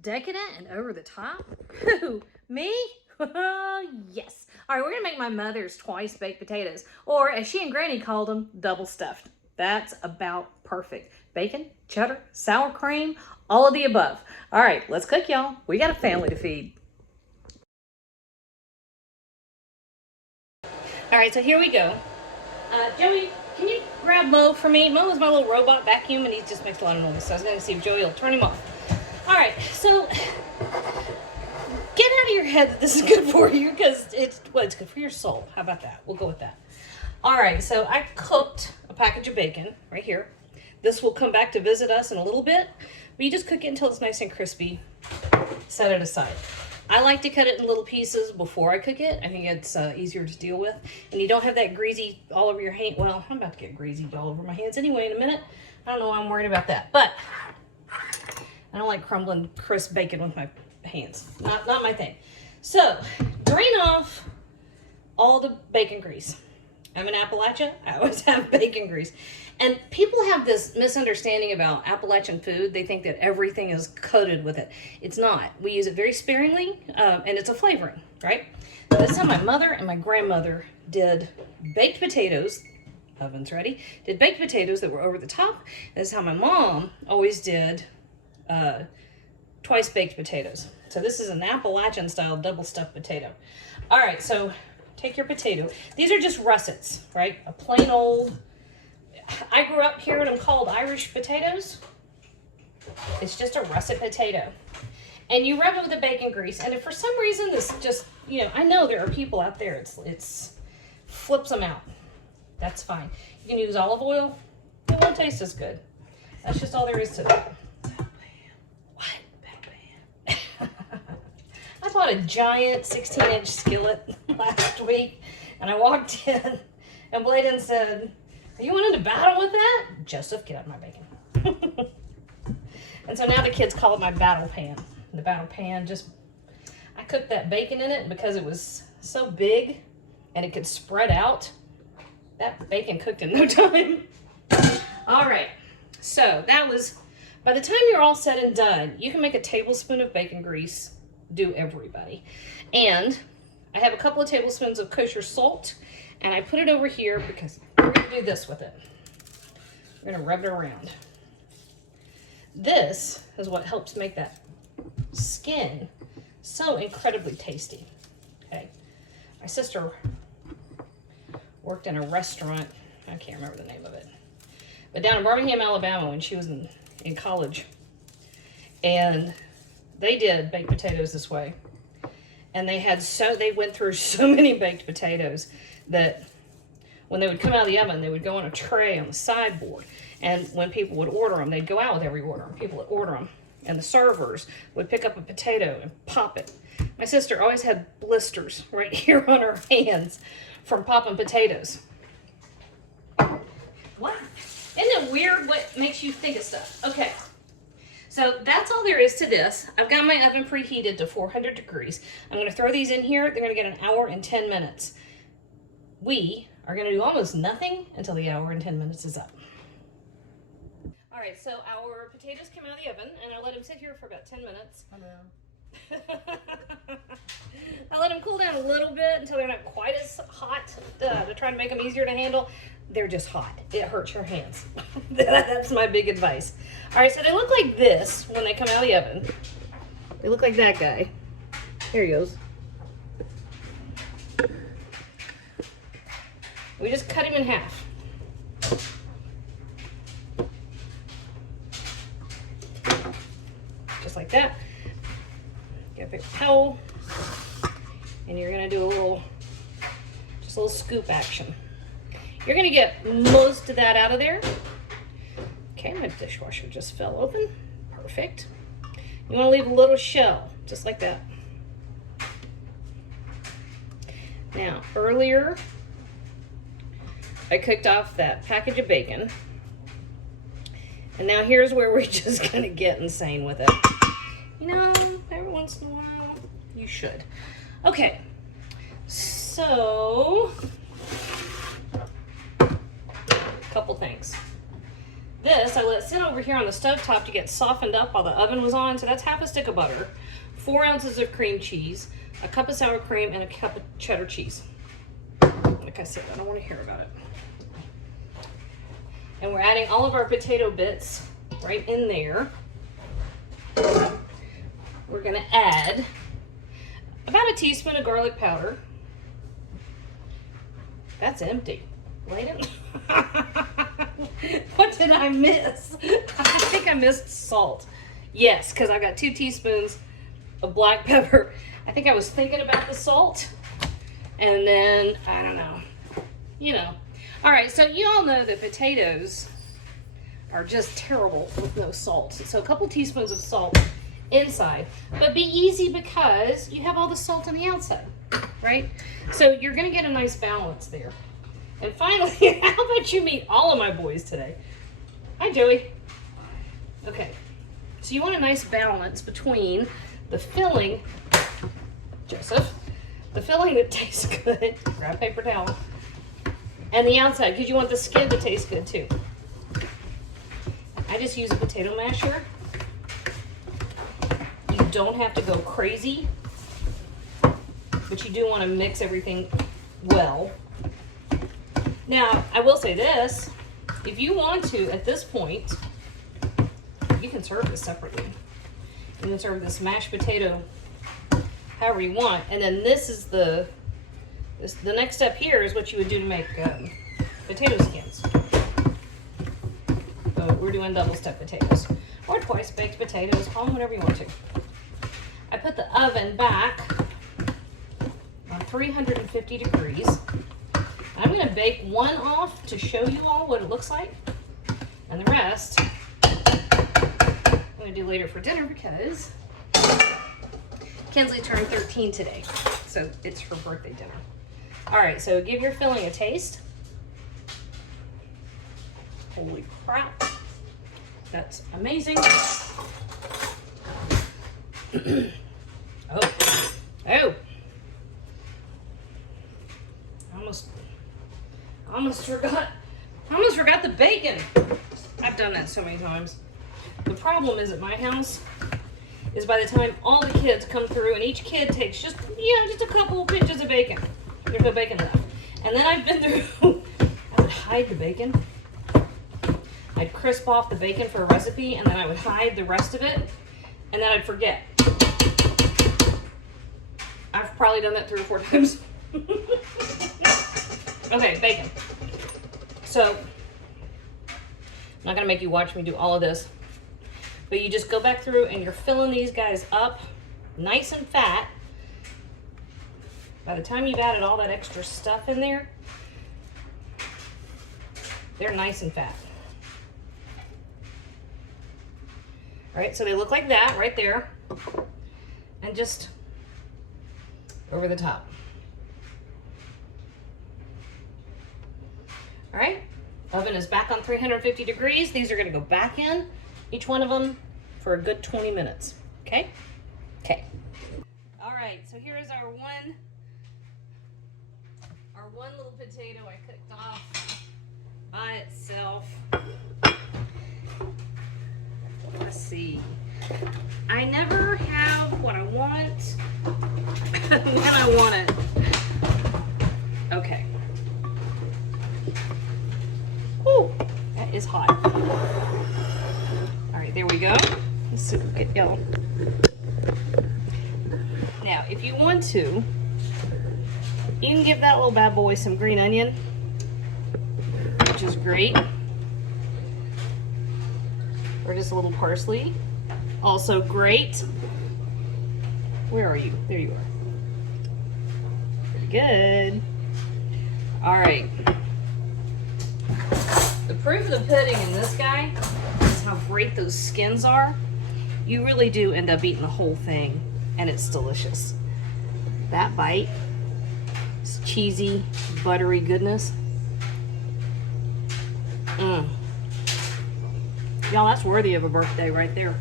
Decadent and over the top? Who? Me? Yes. All right, we're gonna make my mother's twice baked potatoes, or as she and Granny called them, double stuffed. That's about perfect. Bacon, cheddar, sour cream, all of the above. All right, let's cook, y'all. We got a family to feed. All right, so here we go. Joey, can you grab Mo for me? Mo is my little robot vacuum, and he just makes a lot of noise. So I was going to see if Joey will turn him off. All right, so get out of your head that this is good for you, because it's good for your soul. How about that? We'll go with that. All right, so I cooked a package of bacon right here. This will come back to visit us in a little bit, but you just cook it until it's nice and crispy. Set it aside. I like to cut it in little pieces before I cook it. I think it's easier to deal with. And you don't have that greasy all over your hand. Well, I'm about to get greasy all over my hands anyway in a minute. I don't know why I'm worried about that. But I don't like crumbling crisp bacon with my hands. Not my thing. So, drain off all the bacon grease. I'm in Appalachia. I always have bacon grease. And people have this misunderstanding about Appalachian food. They think that everything is coated with it. It's not. We use it very sparingly, and it's a flavoring, right? This is how my mother and my grandmother did baked potatoes. Oven's ready. Did baked potatoes that were over the top. This is how my mom always did twice baked potatoes. So this is an Appalachian style double stuffed potato. All right, so take your potato. These are just russets, right? A plain old... I grew up hearing them called Irish potatoes. It's just a russet potato. And you rub it with the bacon grease. And if for some reason this just, I know there are people out there, it's flips them out. That's fine. You can use olive oil. It won't taste as good. That's just all there is to it. What? I bought a giant 16-inch skillet last week. And I walked in and Bladen said, "Are you wanting to battle with that?" Joseph, get out of my bacon. And so now the kids call it my battle pan. The battle pan, I cooked that bacon in it because it was so big and it could spread out. That bacon cooked in no time. All right, so that was, by the time you're all said and done, you can make a tablespoon of bacon grease, do everybody. And I have a couple of tablespoons of kosher salt, and I put it over here because we're going to do this with it. We're going to rub it around. This is what helps make that skin so incredibly tasty. Okay. My sister worked in a restaurant. I can't remember the name of it. But down in Birmingham, Alabama, when she was in college. And they did baked potatoes this way. And they went through so many baked potatoes that when they would come out of the oven, they would go on a tray on the sideboard. And when people would order them, they'd go out with every order. People would order them. And the servers would pick up a potato and pop it. My sister always had blisters right here on her hands from popping potatoes. What? Isn't it weird what makes you think of stuff? Okay. So that's all there is to this. I've got my oven preheated to 400 degrees. I'm going to throw these in here. They're going to get an hour and 10 minutes. We are going to do almost nothing until the hour and 10 minutes is up. All right, so our potatoes came out of the oven, and I let them sit here for about 10 minutes. I let them cool down a little bit until they're not quite as hot to try to make them easier to handle. They're just hot. It hurts your hands. That's my big advice. All right, so they look like this when they come out of the oven. They look like that guy. Here he goes. We just cut him in half. Just like that. Get a big towel. And you're gonna do just a little scoop action. You're gonna get most of that out of there. Okay, my dishwasher just fell open. Perfect. You wanna leave a little shell, just like that. Now, earlier, I cooked off that package of bacon. And now here's where we're just gonna get insane with it. Every once in a while, you should. Okay, so, a couple things. This I let sit over here on the stove top to get softened up while the oven was on. So that's half a stick of butter, 4 ounces of cream cheese, a cup of sour cream, and a cup of cheddar cheese. Like I said, I don't want to hear about it. And we're adding all of our potato bits right in there. We're gonna add about a teaspoon of garlic powder. That's empty. Wait What did I miss? I think I missed salt. Yes, because I got 2 teaspoons of black pepper. I think I was thinking about the salt. And then, I don't know. You know. All right, so you all know that potatoes are just terrible with no salt. So a couple teaspoons of salt inside. But be easy because you have all the salt on the outside, right? So you're going to get a nice balance there. And finally, how about you meet all of my boys today? Hi, Joey. Okay, so you want a nice balance between the filling, Joseph, the filling that tastes good, grab a paper towel, and the outside, because you want the skin to taste good too. I just use a potato masher. You don't have to go crazy, but you do want to mix everything well. Now, I will say this, if you want to, at this point, you can serve this separately. You can serve this mashed potato however you want. And then this is the next step here is what you would do to make potato skins. So we're doing double step potatoes or twice baked potatoes, call them whatever you want to. I put the oven back on 350 degrees. I'm going to bake one off to show you all what it looks like. And the rest I'm going to do later for dinner because Kinsley turned 13 today. So it's her birthday dinner. All right, so give your filling a taste. Holy crap. That's amazing. Oh. I almost forgot the bacon. I've done that so many times. The problem is at my house is by the time all the kids come through and each kid takes just a couple pinches of bacon. There's no bacon left. And then I've been through, I would hide the bacon. I'd crisp off the bacon for a recipe and then I would hide the rest of it and then I'd forget. I've probably done that 3 or 4 times. Okay, bacon. So, I'm not gonna make you watch me do all of this, but you just go back through and you're filling these guys up nice and fat. By the time you've added all that extra stuff in there, they're nice and fat. All right, so they look like that right there, and just over the top. All right, oven is back on 350 degrees. These are gonna go back in, each one of them, for a good 20 minutes, okay? Okay. All right, so here is our one little potato I cooked off by itself. Let's see. I never have what I want when I want it. Okay. Whew, that is hot. All right, there we go. Let's see if we get yellow. Now, if you want to, you can give that little bad boy some green onion, which is great. Or just a little parsley, also great. Where are you? There you are. Pretty good. All right. The proof of the pudding in this guy is how great those skins are. You really do end up eating the whole thing, and it's delicious. That bite, it's cheesy, buttery goodness. Y'all, that's worthy of a birthday right there.